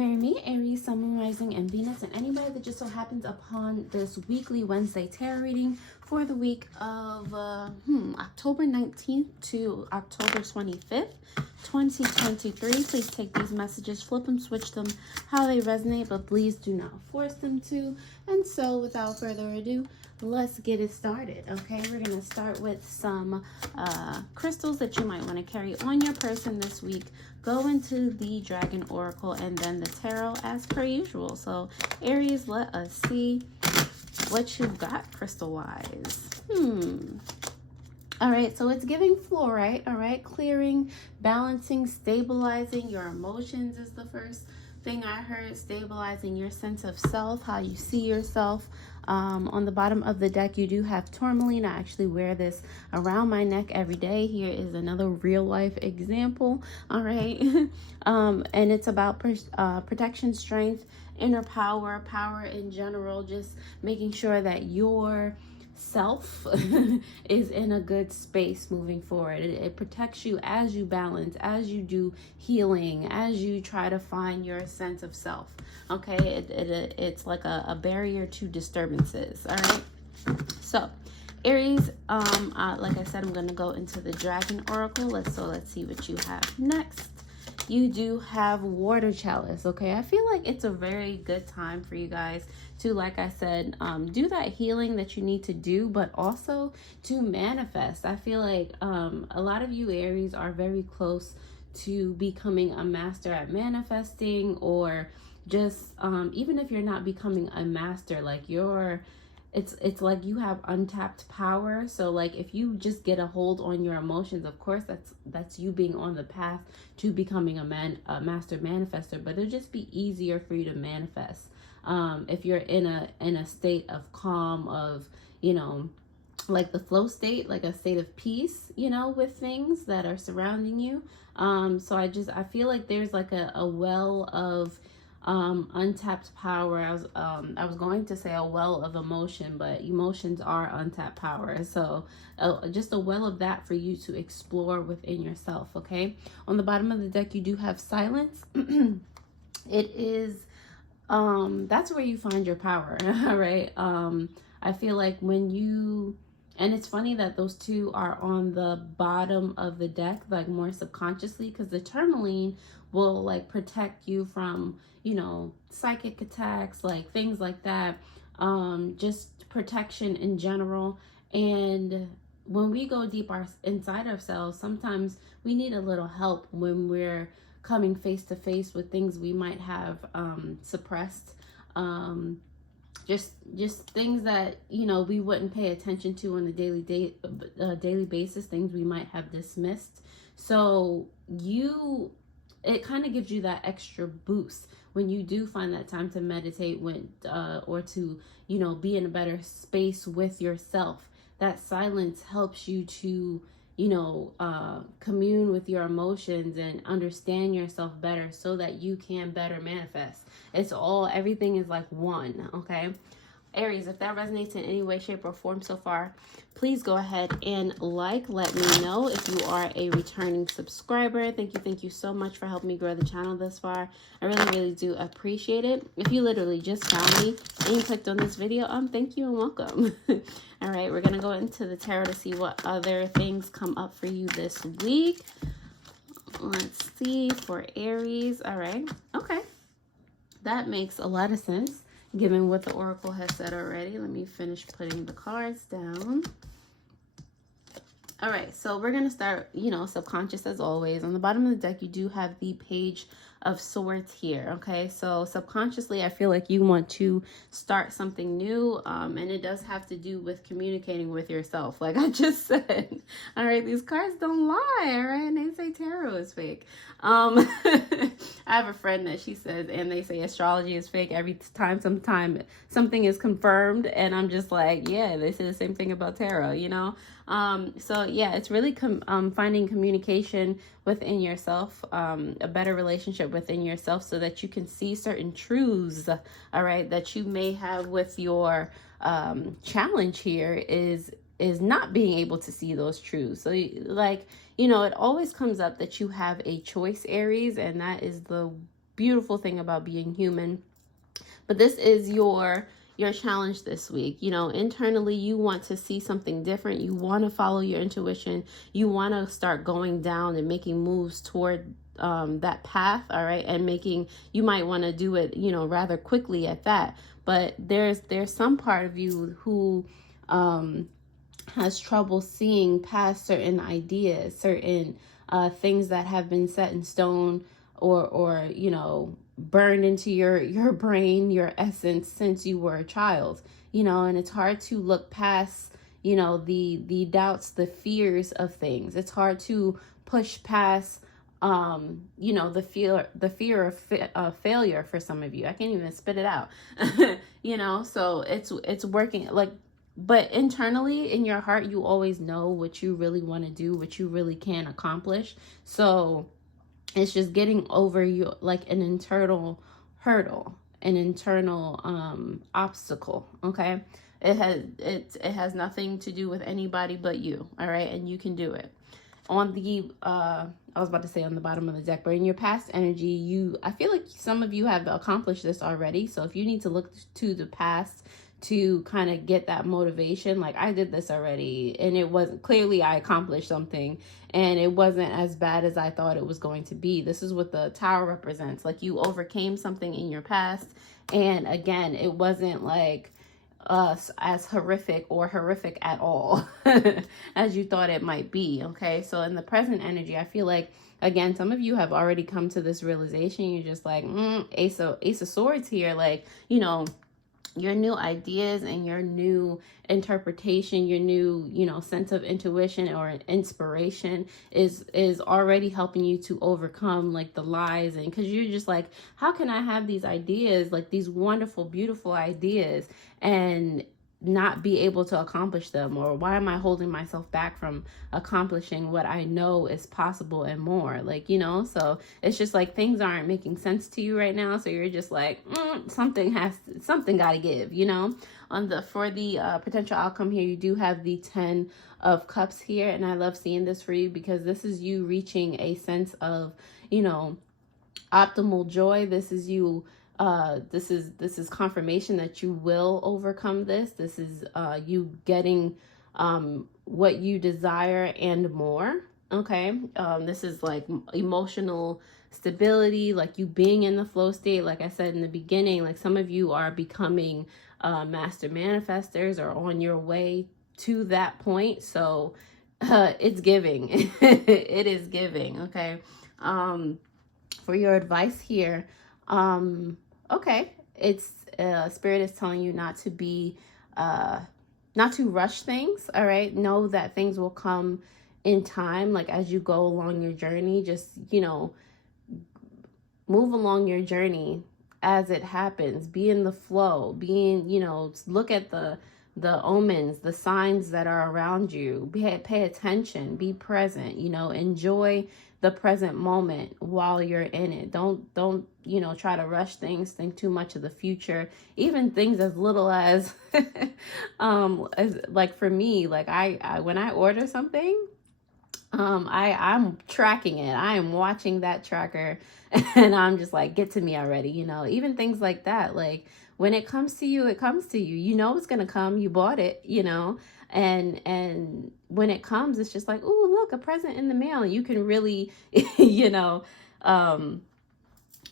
Marry me, Aries, Sun, Moon, Rising, and Venus, and anybody that just so happens upon this weekly Wednesday tarot reading for the week of October 19th to October 25th, 2023. Please take these messages, flip them, switch them how they resonate, but please do not force them to. And so, without further ado, let's get it started. Okay, we're going to start with some crystals that you might want to carry on your person this week. Go into the Dragon Oracle and then the Tarot as per usual. So, Aries, let us see what you've got crystal-wise. All right, so it's giving fluorite, all right? Clearing, balancing, stabilizing your emotions is the first thing I heard. Stabilizing your sense of self, how you see yourself. On the bottom of the deck, you do have tourmaline. I actually wear this around my neck every day. Here is another real life example. All right. And it's about protection, strength, inner power, power in general, just making sure that your self is in a good space moving forward. It protects you as you balance, as you do healing, as you try to find your sense of self. Okay, it's like a barrier to disturbances. All right, so Aries, like I said, I'm going to go into the Dragon Oracle. Let's see what you have next. You do have Water Chalice. Okay, I feel like it's a very good time for you guys to, like I said, do that healing that you need to do, but also to manifest. I feel like a lot of you Aries are very close to becoming a master at manifesting, or just even if you're not becoming a master, like it's like you have untapped power. So like if you just get a hold on your emotions, of course that's you being on the path to becoming a master manifester, but it'll just be easier for you to manifest if you're in a state of calm, of, you know, like the flow state, like a state of peace, you know, with things that are surrounding you. So I feel like there's like a well of untapped power. I was going to say a well of emotion, but emotions are untapped power. So just a well of that for you to explore within yourself. Okay, on the bottom of the deck you do have silence. It is that's where you find your power. All right. I feel like when you, and it's funny that those two are on the bottom of the deck, like more subconsciously, because the tourmaline will like protect you from, you know, psychic attacks, like things like that, just protection in general. And when we go deep inside ourselves, sometimes we need a little help when we're coming face to face with things we might have suppressed, just things that, you know, we wouldn't pay attention to on a daily basis, things we might have dismissed. So it kind of gives you that extra boost when you do find that time to meditate, or to, you know, be in a better space with yourself. That silence helps you to, you know, commune with your emotions and understand yourself better so that you can better manifest. Everything is like one. Okay, Aries, if that resonates in any way, shape, or form so far, please go ahead and let me know. If you are a returning subscriber, thank you so much for helping me grow the channel this far. I really do appreciate it. If you literally just found me and you clicked on this video, thank you and welcome. All right, we're gonna go into the tarot to see what other things come up for you this week. Let's see for Aries. All right, okay, that makes a lot of sense given what the Oracle has said already. Let me finish putting the cards down. All right, so we're going to start, you know, subconscious as always. On the bottom of the deck, you do have the Page of Swords here. Okay, so subconsciously, I feel like you want to start something new, and it does have to do with communicating with yourself, like I just said. All right, these cards don't lie, all right, and they say tarot is fake. I have a friend that she says, and they say astrology is fake every time something is confirmed, and I'm just like, yeah, they say the same thing about tarot, you know. So yeah, it's really finding communication within yourself, a better relationship within yourself, so that you can see certain truths, all right, that you may have. With your challenge here is not being able to see those truths. So like, you know, it always comes up that you have a choice, Aries, and that is the beautiful thing about being human. But this is your challenge this week. You know, internally you want to see something different. You want to follow your intuition. You want to start going down and making moves toward that path. All right. And you might want to do it, you know, rather quickly at that. But there's some part of you who has trouble seeing past certain ideas, certain things that have been set in stone or you know, burned into your brain, your essence since you were a child, you know. And it's hard to look past, you know, the doubts, the fears of things. It's hard to push past you know, the fear of failure for some of you. I can't even spit it out. You know, so it's working like, but internally in your heart you always know what you really want to do, what you really can accomplish. So it's just getting over you, like an internal hurdle, an internal obstacle. Okay, it has nothing to do with anybody but you. All right, and you can do it. On the I was about to say on the bottom of the deck, but in your past energy, I feel like some of you have accomplished this already. So if you need to look to the past to kind of get that motivation, like I did this already, and it wasn't, clearly I accomplished something and it wasn't as bad as I thought it was going to be. This is what the Tower represents. Like you overcame something in your past, and again, it wasn't like as horrific at all as you thought it might be. Okay, so in the present energy, I feel like, again, some of you have already come to this realization. You're just like, Ace of Swords here, like, you know, your new ideas and your new interpretation, your new, you know, sense of intuition or inspiration is already helping you to overcome like the lies. And because you're just like, how can I have these ideas, like these wonderful, beautiful ideas, and not be able to accomplish them? Or why am I holding myself back from accomplishing what I know is possible and more? Like, you know, so it's just like things aren't making sense to you right now. So you're just like, something got to give, you know. For the potential outcome here, you do have the 10 of Cups here, and I love seeing this for you because this is you reaching a sense of, you know, optimal joy. This is you. This is confirmation that you will overcome this. This is you getting what you desire and more. Okay. This is like emotional stability, like you being in the flow state. Like I said in the beginning, like some of you are becoming master manifestors or on your way to that point. So it's giving. It is giving. Okay. For your advice here, okay, it's Spirit is telling you not to rush things. All right, know that things will come in time, like as you go along your journey. Just, you know, move along your journey as it happens. Be in the flow. You know, look at the omens, the signs that are around you. Pay attention. Be present. You know, enjoy the present moment while you're in it. Don't you know, try to rush things, think too much of the future. Even things as little as as like for me, like I when I order something, I'm tracking it. I am watching that tracker and I'm just like, get to me already, you know. Even things like that, like when it comes to you, it comes to you. You know it's gonna come. You bought it, you know. And when it comes, it's just like, oh, look, a present in the mail. You can really, you know,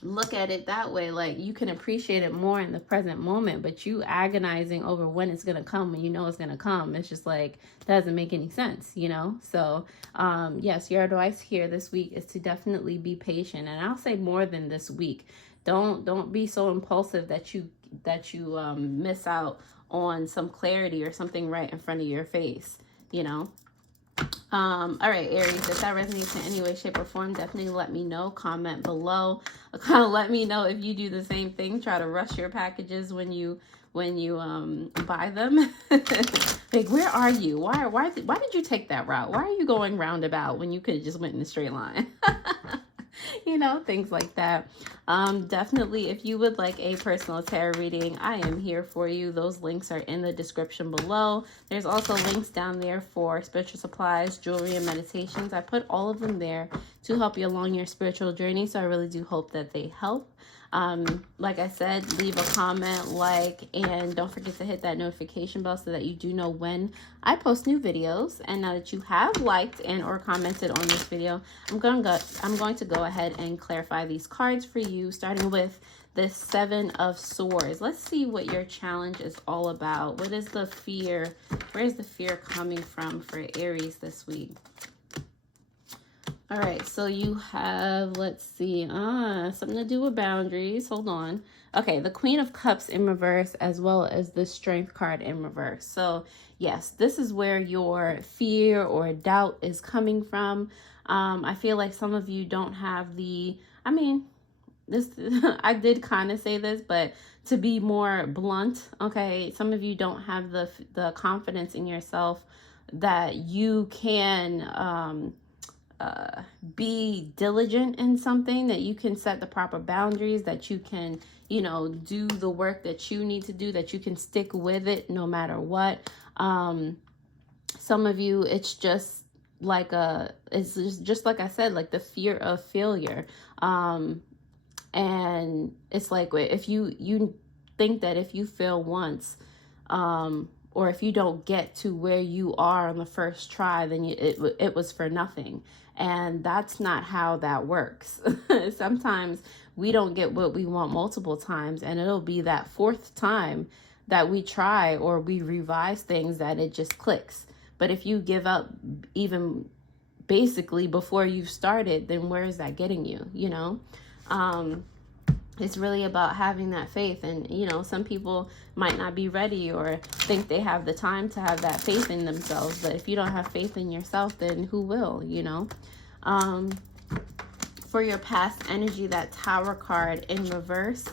look at it that way. Like you can appreciate it more in the present moment, but you agonizing over when it's going to come, when you know it's going to come, it's just like, doesn't make any sense, you know? So, yes, your advice here this week is to definitely be patient. And I'll say more than this week. Don't be so impulsive that you miss out on some clarity or something right in front of your face, you know. All right, Aries, if that resonates in any way, shape, or form, definitely let me know. Comment below. Kind of let me know if you do the same thing. Try to rush your packages when you buy them. Like, where are you? Why did you take that route? Why are you going roundabout when you could have just went in a straight line? You know, things like that. Definitely, if you would like a personal tarot reading, I am here for you. Those links are in the description below. There's also links down there for spiritual supplies, jewelry, and meditations. I put all of them there to help you along your spiritual journey, so I really do hope that they help. Like I said, leave a comment, like, and don't forget to hit that notification bell so that you do know when I post new videos. And now that you have liked and or commented on this video, I'm going to go ahead and clarify these cards for you, starting with the Seven of Swords. Let's see what your challenge is all about. What is the fear? Where is the fear coming from for Aries this week? All right, so you have, let's see, something to do with boundaries. Hold on. Okay, the Queen of Cups in reverse, as well as the Strength card in reverse. So yes, this is where your fear or doubt is coming from. I feel like some of you don't have the, I mean, this, I did kind of say this, but to be more blunt, okay, some of you don't have the confidence in yourself that you can, be diligent in something, that you can set the proper boundaries, that you can, you know, do the work that you need to do, that you can stick with it no matter what. Some of you, it's just like it's just like I said, like the fear of failure. And it's like, if you think that if you fail once, or if you don't get to where you are on the first try, then it was for nothing. And that's not how that works. Sometimes we don't get what we want multiple times, and it'll be that fourth time that we try or we revise things that it just clicks. But if you give up even basically before you've started, then where is that getting you, you know? It's really about having that faith. And, you know, some people might not be ready or think they have the time to have that faith in themselves. But if you don't have faith in yourself, then who will, you know? For your past energy, that Tower card in reverse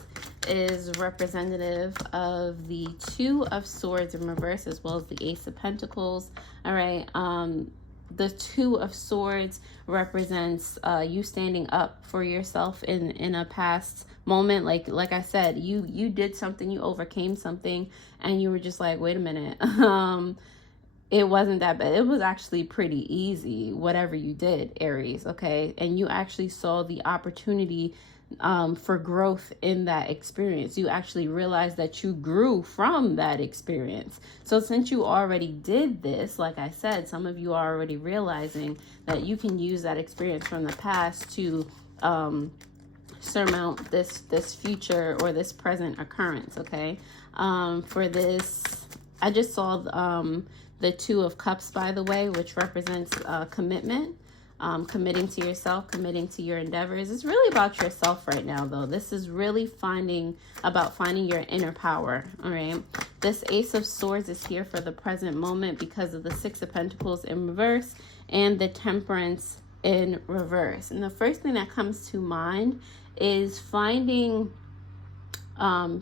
is representative of the Two of Swords in reverse, as well as the Ace of Pentacles. All right. The Two of Swords represents you standing up for yourself in a past moment. Like I said, you did something, you overcame something, and you were just like, wait a minute, it wasn't that bad. It was actually pretty easy, whatever you did, Aries, okay? And you actually saw the opportunity for growth in that experience. You actually realized that you grew from that experience. So since you already did this, like I said, some of you are already realizing that you can use that experience from the past to surmount this future or this present occurrence, okay? For this, I just saw the Two of Cups, by the way, which represents commitment. Committing to yourself, committing to your endeavors. It's really about yourself right now, though. This is really about finding your inner power, all right? This Ace of Swords is here for the present moment because of the Six of Pentacles in reverse and the Temperance in reverse. And the first thing that comes to mind is finding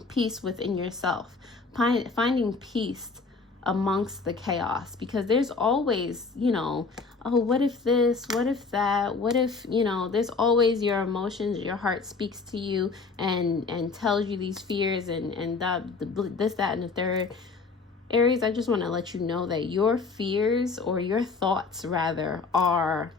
peace within yourself, finding peace amongst the chaos, because there's always, you know, oh, what if this, what if that, what if, you know, there's always your emotions, your heart speaks to you and tells you these fears and this, that, and the third. Aries, I just want to let you know that your fears, or your thoughts rather, are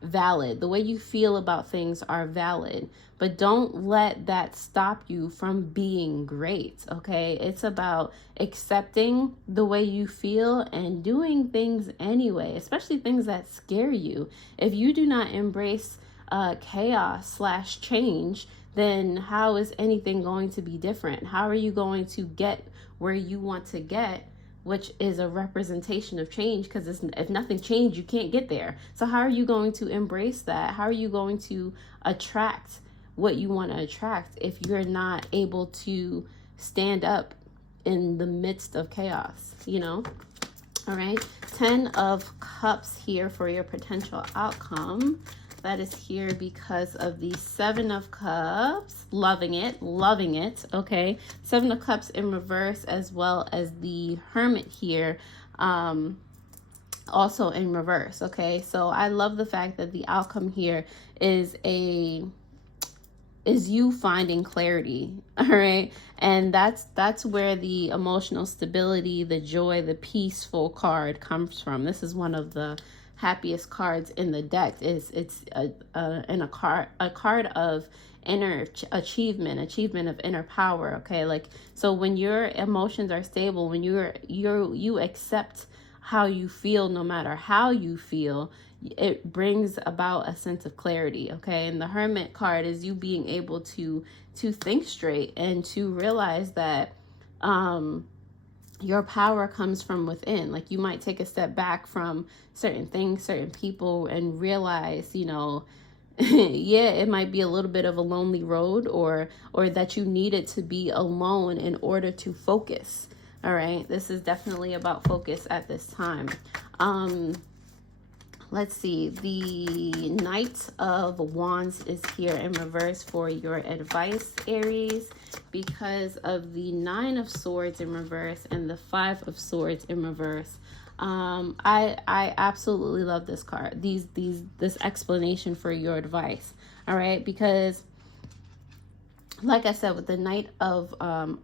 valid. The way you feel about things are valid, but don't let that stop you from being great, okay? It's about accepting the way you feel and doing things anyway, especially things that scare you. If you do not embrace chaos/change, then how is anything going to be different? How are you going to get where you want to get, which is a representation of change? Because if nothing changed, you can't get there. So how are you going to embrace that? How are you going to attract what you want to attract if you're not able to stand up in the midst of chaos, you know? All right. 10 of Cups here for your potential outcome. That is here because of the Seven of Cups. Loving it, okay? Seven of Cups in reverse, as well as the Hermit here. also in reverse. Okay, so I love the fact that the outcome here is you finding clarity. All right, and that's where the emotional stability, the joy, the peaceful card comes from. This is one of the happiest cards in the deck. It's a card of inner achievement of inner power. Okay, like, so when your emotions are stable, when you accept how you feel, no matter how you feel, it brings about a sense of clarity. Okay, and the Hermit card is you being able to think straight and to realize that your power comes from within. Like, you might take a step back from certain things, certain people, and realize, you know, yeah, it might be a little bit of a lonely road, or that you needed to be alone in order to focus. All right, this is definitely about focus at this time. Let's see, the Knight of Wands is here in reverse for your advice, Aries, because of the Nine of Swords in reverse and the Five of Swords in reverse. I absolutely love this card, this explanation for your advice. All right, because like I said, with the Knight of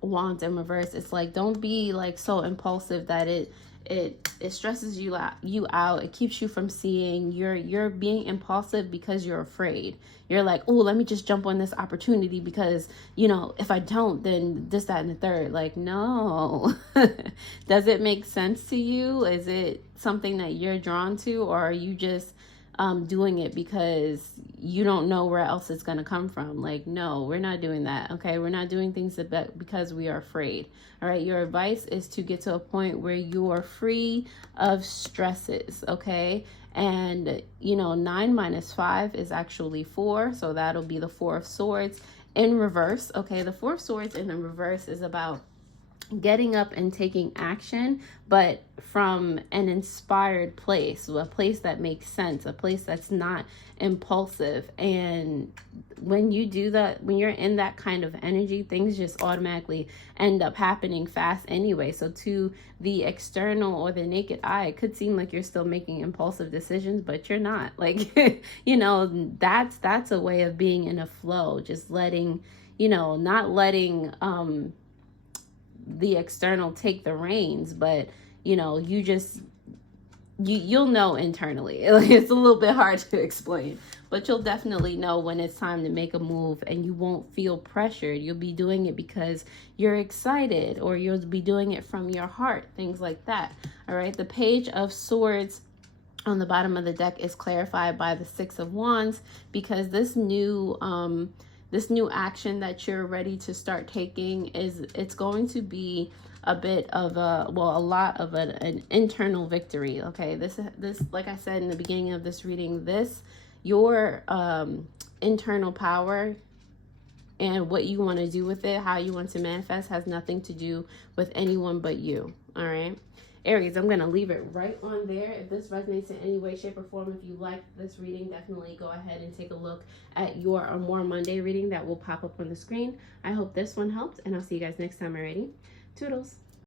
Wands in reverse, it's like, don't be like so impulsive that it stresses you out. It keeps you from seeing. You're being impulsive because you're afraid. You're like, oh, let me just jump on this opportunity because, you know, if I don't, then this, that, and the third. Like, no. Does it make sense to you? Is it something that you're drawn to, or are you just doing it because you don't know where else it's going to come from? Like, no, we're not doing that. Okay, we're not doing things because we are afraid. All right, your advice is to get to a point where you are free of stresses. Okay, and you know, 9 minus 5 is actually 4, so that'll be the Four of Swords in reverse. Okay, the Four of Swords in the reverse is about getting up and taking action, but from an inspired place, a place that makes sense, a place that's not impulsive. And when you do that, when you're in that kind of energy, things just automatically end up happening fast anyway. So to the external or the naked eye, it could seem like you're still making impulsive decisions, but you're not. Like, you know, that's a way of being in a flow, just letting, you know, not letting the external take the reins, but you know, you'll know internally. It's a little bit hard to explain, but you'll definitely know when it's time to make a move, and you won't feel pressured. You'll be doing it because you're excited, or you'll be doing it from your heart, things like that. All right, the Page of Swords on the bottom of the deck is clarified by the Six of Wands, because this new action that you're ready to start taking it's going to be a bit of a lot of an internal victory. Okay, this like I said in the beginning of this reading, your internal power and what you want to do with it, how you want to manifest, has nothing to do with anyone but you. All right, Aries, I'm going to leave it right on there. If this resonates in any way, shape, or form, if you like this reading, definitely go ahead and take a look at your More Monday reading that will pop up on the screen. I hope this one helped, and I'll see you guys next time already. Toodles.